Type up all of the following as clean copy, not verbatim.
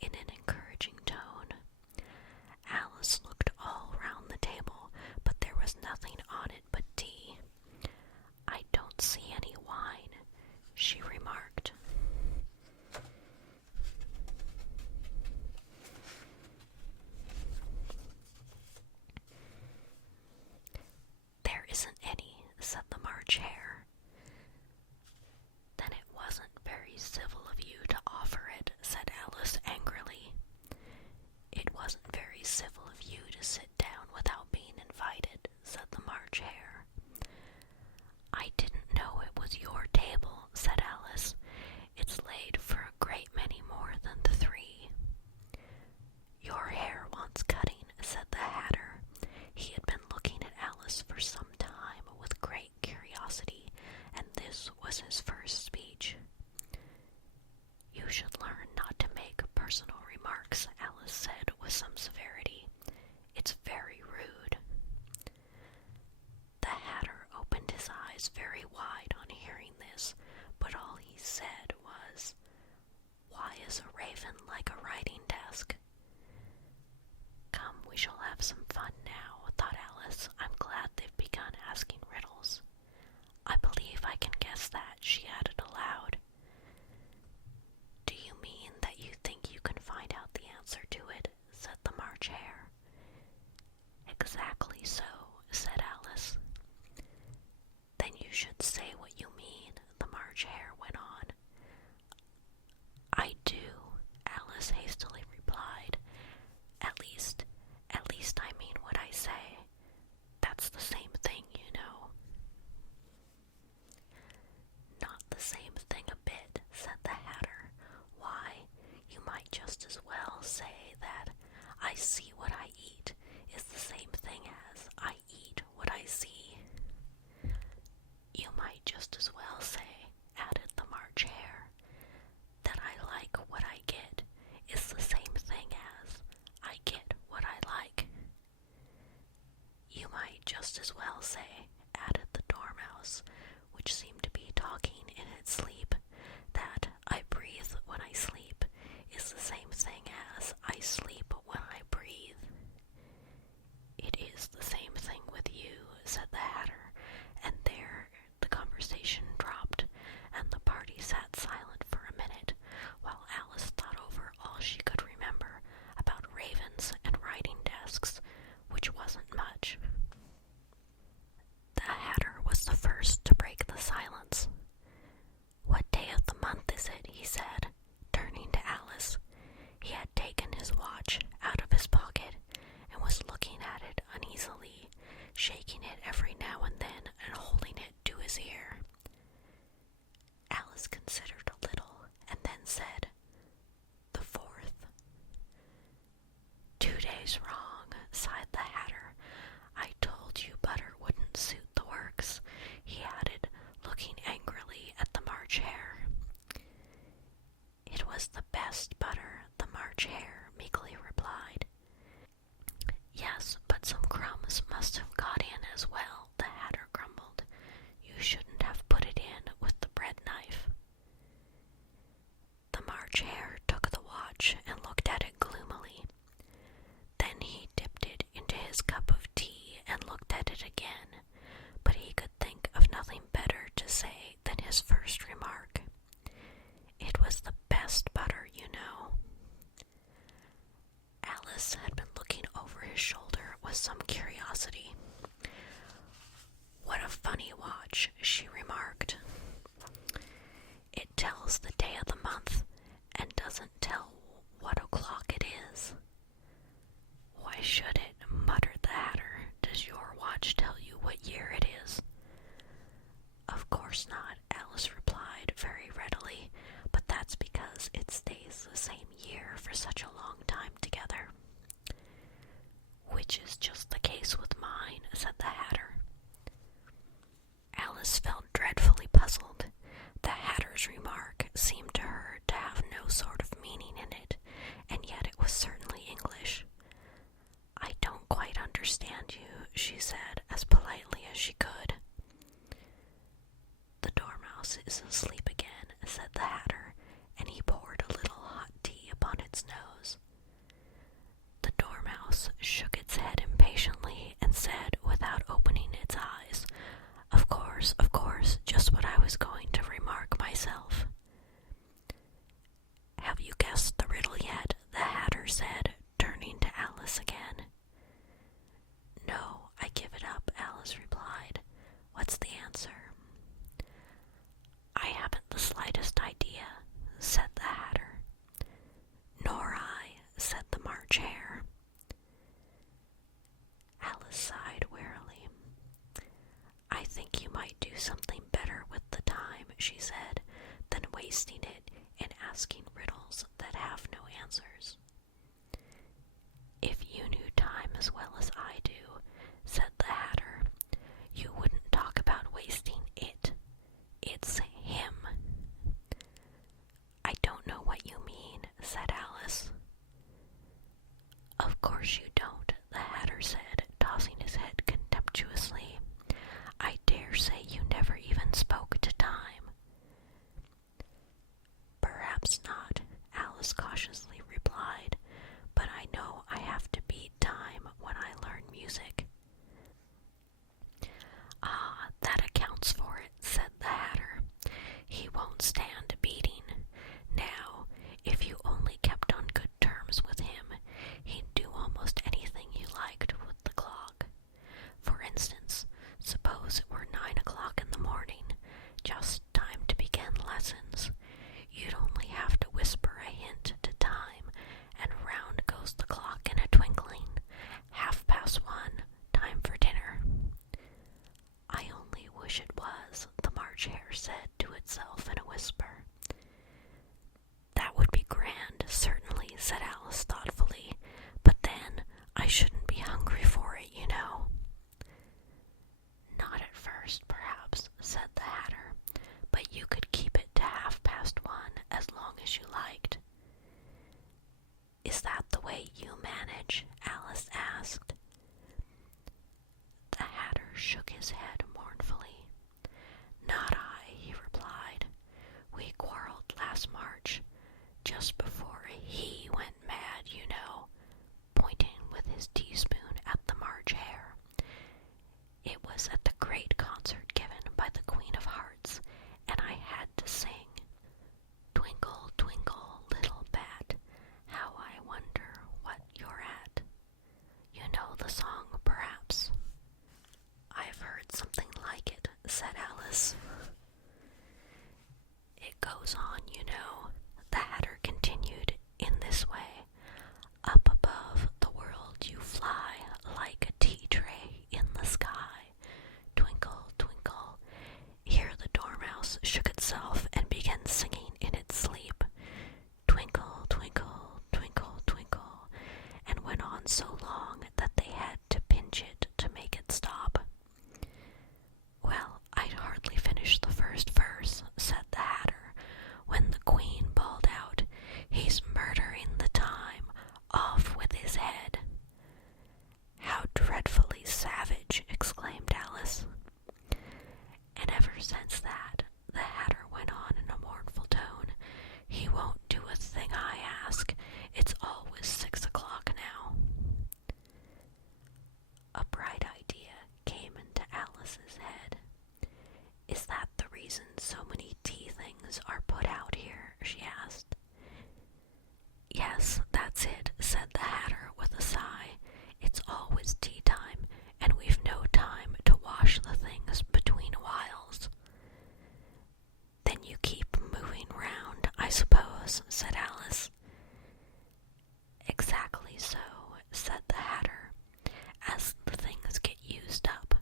in an encouraging tone. Alice looked all round the table, but there was nothing on it but tea. "I don't see any wine," she remarked. "There isn't any," said the March Hare. "Then it wasn't very civil of you to offer it," said Alice angrily. "It wasn't very civil of you to sit down without being invited," said the March Hare. "I didn't know it was your table," said Alice. "It's laid for a great many more than the 3. "Your hair wants cutting," said the Hatter. He had been looking at Alice for some time with great curiosity, and this was his first speech. "You should learn not to make personal remarks," Alice said with some severity. "It's very rude." The Hatter opened his eyes very wide on hearing this, but all he said was, "Why is a raven like a writing desk?" "Come, we shall have some fun now," thought Alice. "I'm glad they've begun asking riddles. I believe I can guess that," she added aloud. "Do you mean that you think you can find out the answer to it?" said the March Hare. "Exactly so," said Alice. "Then you should say what you mean," the March Hare went on. "I do," Alice hastily replied. At least I mean what I say. That's the same thing, you know." "Not the same thing a bit," said the Hatter. "Why, you might just as well say that 'I see what I eat' is the same thing as 'I eat what I see.'" "You might just as well say," added the March Hare, "that 'I like what I get' is the same thing as 'I get what I like.'" "You might just as well say," added the Dormouse, which seemed to be talking in its sleep, that 'I breathe when I sleep' is the same thing as 'I sleep when I breathe.'" "It is the same thing with you," said the Hatter, and there the conversation dropped, and the party sat silent for a minute, while Alice thought over all she could remember about ravens and writing desks, which wasn't much. The Hatter was the first to break the silence. "What day of the month is it?" he said, turning to Alice. He had taken his watch out of his pocket and was looking at it uneasily, shaking it every now and then and holding it to his ear. Alice considered a little and then said, "The 4th. "2 days wrong," sighed the Hatter. "I told you butter wouldn't suit the works," he added, looking angrily at the March Hare. "It was the best butter," the March Hare meekly replied. "Yes, but some crumbs must have got in as well," the Hatter grumbled. "You shouldn't have put it in with the bread knife." The March Hare took the watch and looked at it gloomily. Then he dipped it into his cup of tea and looked at it again, but he could think of nothing better to say than his first remark. "It was the best butter, you know." Alice had been looking over his shoulder with some curiosity. "What a funny watch," she remarked. "It tells the day of the month and doesn't tell what o'clock it is." "Why should it?" muttered the Hatter. "Does your watch tell you what year it is?" "Of course not," Alice replied very readily, "but that's because it stays the same year for such a long time together." "Which is just the case with mine," said the Hatter. Alice felt dreadfully puzzled. The Hatter's remark seemed to her to have no sort of meaning in it, and yet it was certainly English. "I don't quite understand you," she said as politely as she could. "The Dormouse is asleep again," said the Hatter, and he poured a little hot tea upon its nose. Mouse shook its head impatiently and said, without opening its eyes, of course, just what I was going to remark myself." "Have you guessed the riddle yet?" the Hatter said, turning to Alice again. "No, I give it up," Alice replied. "What's the answer?" "I haven't the slightest idea," said the Hatter. "Nor I," said the March Hare. Alice sighed wearily. "I think you might do something better with the time," she said, "than wasting it in asking riddles that have no answers." "If you knew time as well as I do," said the Hatter, "you wouldn't talk about wasting it. It's him." "I don't know what you mean," said Alice. "Of course you don't," the Hatter said, tossing his head contemptuously. "I dare say you never even spoke to time." "Perhaps not," Alice cautiously replied, "but I know I have to beat time when I learn music." "Ah, that accounts for it," said the Hatter. "He won't stand beating. Now, if you only kept on good terms with him, he'd do almost anything you liked with the clock. For instance, suppose it were 9 o'clock in the morning, just time to begin lessons. You'd only have to whisper a hint to time, and round goes the clock in a twinkling. 1:30, time for dinner." "I only wish it was," the March Hare said to itself in a whisper. "That would be grand, certainly," said Alice thoughtfully, "but then I shouldn't be hungry for it, you know." "Not at first, perhaps," said the Hatter, "but you could keep it to 1:30 as long as you liked." "Is that the way you manage?" Alice asked. The Hatter shook his head mournfully. "Not I," he replied. "We quarreled last March, just before he went mad, you know," pointing with his teaspoon at the March Hare. "It was at the great concert given by the Queen of Hearts, and I had to sing, 'Twinkle, twinkle, little bat, how I wonder what you're at.' You know the song, perhaps?" "I've heard something like it," said Alice. "It goes on, you know," the Hatter continued, "in this way. Up above the world you fly, like a tea tray in the sky. Twinkle, twinkle." Here the Dormouse shook itself and began singing in its sleep, "Twinkle, twinkle, twinkle, twinkle," and went on so long that they had to pinch it to make it stop. "Well, I'd hardly finished the first verse," said the Hatter, when the Queen bawled out, "He's murdering the time, off with his head." "How dreadfully savage!" exclaimed Alice. "And ever since that," the Hatter went on in a mournful tone, "he won't do a thing I ask. It's always 6 o'clock now." A bright idea came into Alice's head. "Is that the reason so many tea things are put out here?" she asked. "Yes, that's it," said the Hatter with a sigh. "It's always tea time, and we've no time to wash the things between whiles." "Then you keep moving round, I suppose," said Alice. "Exactly so," said the Hatter, "as the things get used up."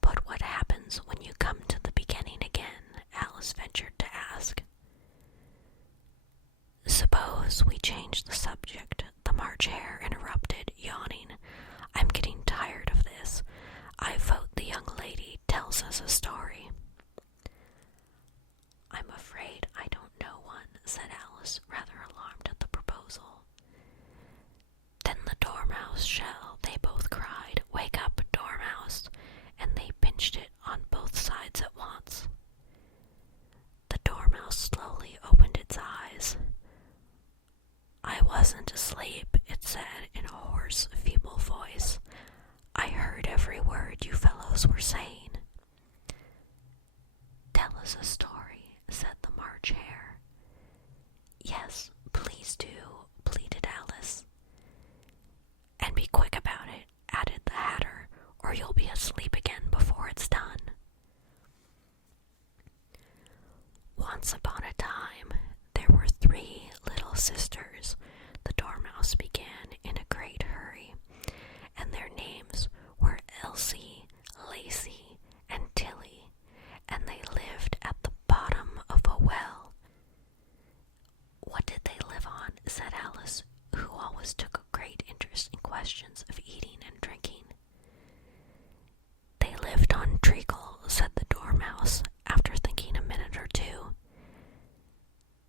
"But what happens when you come to the beginning again?" Alice ventured to ask. "Suppose we change the subject," the March Hare interrupted, yawning. "I'm getting tired of this. I vote the young lady tells us a story." "I'm afraid I don't know one," said Alice, rather alarmed at the proposal. "Then the Dormouse shall," they both cried. "Wake up, Dormouse!" And they pinched it on both sides at once. The Dormouse slowly opened its eyes. "I wasn't asleep," it said. Dormouse were saying. "Tell us a story," said the March Hare. "Yes, please do," pleaded Alice. "And be quick about it," added the Hatter, "or you'll be asleep again before it's done." Once upon a time, there were 3 little sisters. The Dormouse began in a great hurry, and their names were Elsie, Lacey, and Tilly, and they lived at the bottom of a well. "What did they live on?" said Alice, who always took a great interest in questions of eating and drinking. "They lived on treacle," said the Dormouse, after thinking a minute or two.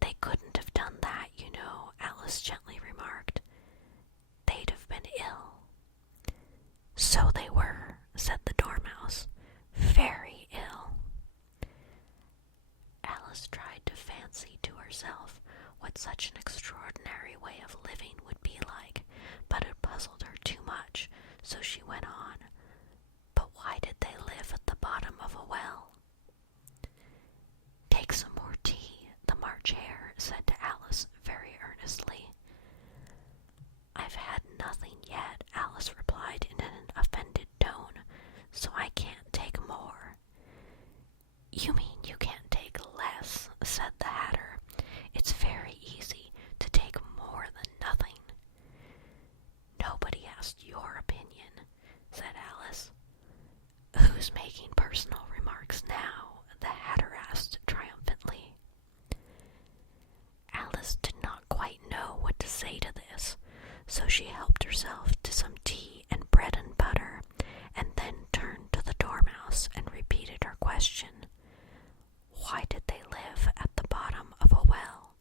"They couldn't have done that, you know," Alice gently remarked. "They'd have been ill." "So they were," said the Dormouse, "very ill." Alice tried to fancy to herself what such an extraordinary way of living would be like, but it puzzled her too much, so she went on. "But why did they live at the bottom of a well?" "Take some more tea," the March Hare said to Alice very earnestly. "I've had nothing yet," Alice replied in an offended tone, "so I can't take more." "You mean you can't take less," said the Hatter. "It's very easy to take more than nothing." "Nobody asked your opinion," said Alice. "Who's making personal remarks now?" the Hatter asked triumphantly. Alice did not quite know what to say to this, so she helped herself to some tea and bread and butter, and then turned to the Dormouse and repeated her question. Why did they live at the bottom of a well?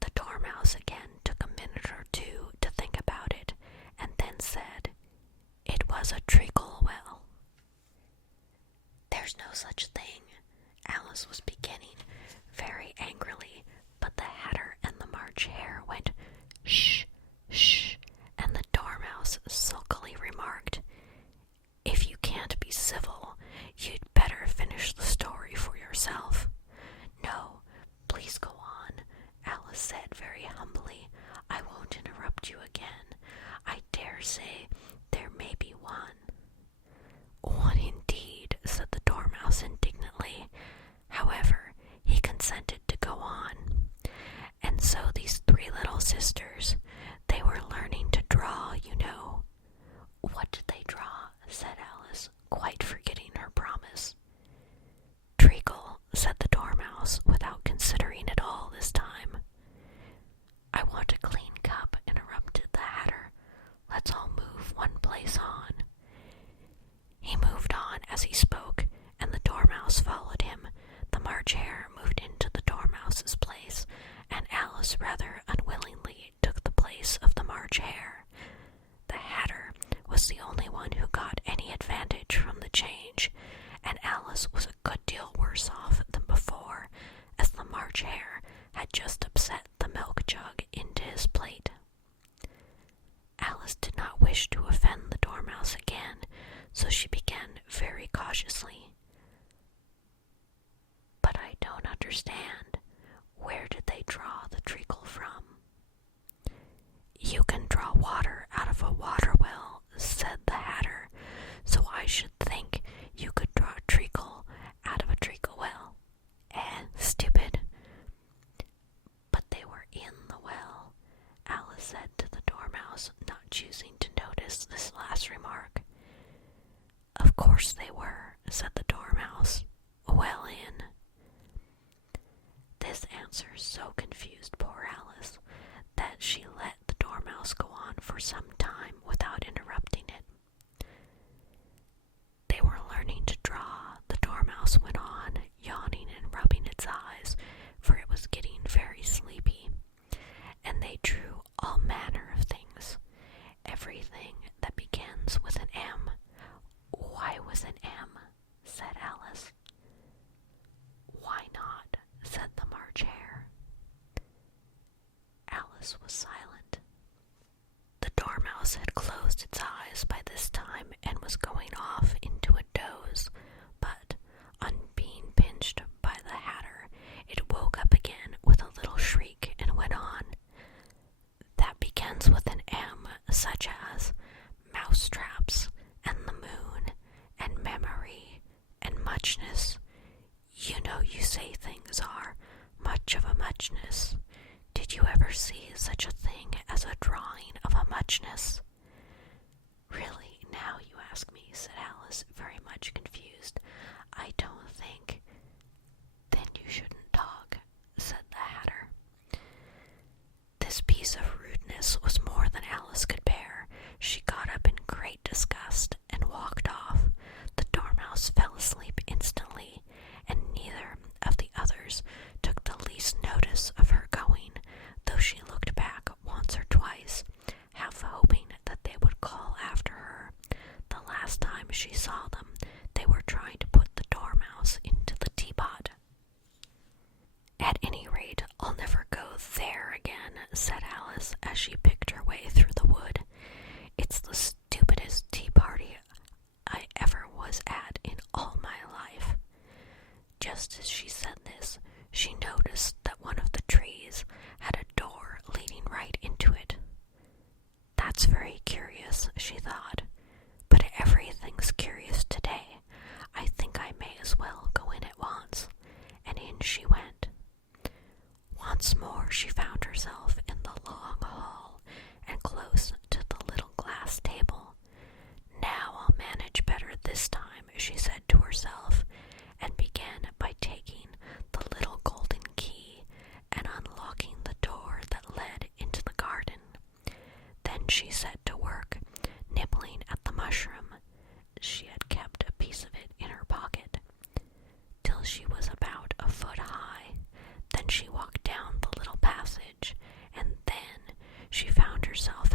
The Dormouse again took a minute or two to think about it, and then said, "It was a treacle well." "There's no such thing," Alice was beginning very angrily, but the Hatter and the March Hare went, "Shh, shh," and the Dormouse sulkily remarked, "If you can't be civil, you'd better finish the story for yourself." "No, please go on," Alice said very humbly. "I won't interrupt you again. I dare say there may be one." "One indeed," said the Dormouse indignantly. However, he consented to go on. "And so these 3 little sisters, they were learning to draw, you know." "What did they draw?" said Alice, quite forgetting her promise. "Treacle," said the Dormouse, without considering it all this time. "I want a clean cup," interrupted the Hatter. "Let's all move one place on." He moved on as he spoke, and the Dormouse followed him. The March Hare moved into the Dormouse's place, and Alice rather unwillingly took the place of the March Hare. The Hatter was the only one who got any advantage from the change, and Alice was a good deal worse off than before, as the March Hare had just upset the milk jug into his plate. Alice did not wish to offend the Dormouse again, so she began very cautiously. "But I don't understand. Where did they draw the treacle from?" "You can draw water out of a water well," said the Hatter, "so I should think you could draw treacle out of a treacle well." Stupid." "But they were in the well," Alice said to the Dormouse, not choosing to notice this last remark. "Of course they were," said the Dormouse. "Well in." This answer so confused poor Alice that she let the Dormouse go on for some time without interrupting it. "They were learning to draw," the Dormouse went on, yawning and rubbing its eyes, for it was getting very sleepy. "And they drew all manner of things, everything that begins with an M." "Why with an M?" said Alice. "Why not?" said the March Hare. Alice was silent. The Dormouse Alice had closed its eyes by this time and was going off into a doze, but on being pinched by the Hatter, it woke up again with a little shriek and went on. That begins with an M, such as mousetraps, and the moon, and memory, and muchness. You know you say things are much of a muchness. Did you ever see such a thing as a drawing of a muchness? Really, now you ask me, said Alice, very much confused. I don't think. Then you shouldn't talk, said the Hatter. This piece of rudeness was more than Alice could bear. She got up in great disgust and walked off. The Dormouse fell asleep instantly, and neither of the others took the least notice of her going, though she looked back once or twice, half hoping that they would call after her. The last time she saw them, they were trying to put the Dormouse into the teapot. At any rate, I'll never go there again, said Alice as she picked her way through the wood. It's the stupidest tea party I ever was at in all my life. Just as she said this, she noticed that one of the trees had a door leading right into it. That's very curious, she thought, but everything's curious today. I think I may as well go in at once, and in she went. Once more she found herself in the long hall and close to the little glass table. Now I'll manage better this time, she said to herself, and began by taking the little golden key and unlocking the door that led into the garden. Then she set to work, nibbling at the mushroom. She had kept a piece of it in her pocket, till she was about a foot high. Then she walked down the little passage, and then she found herself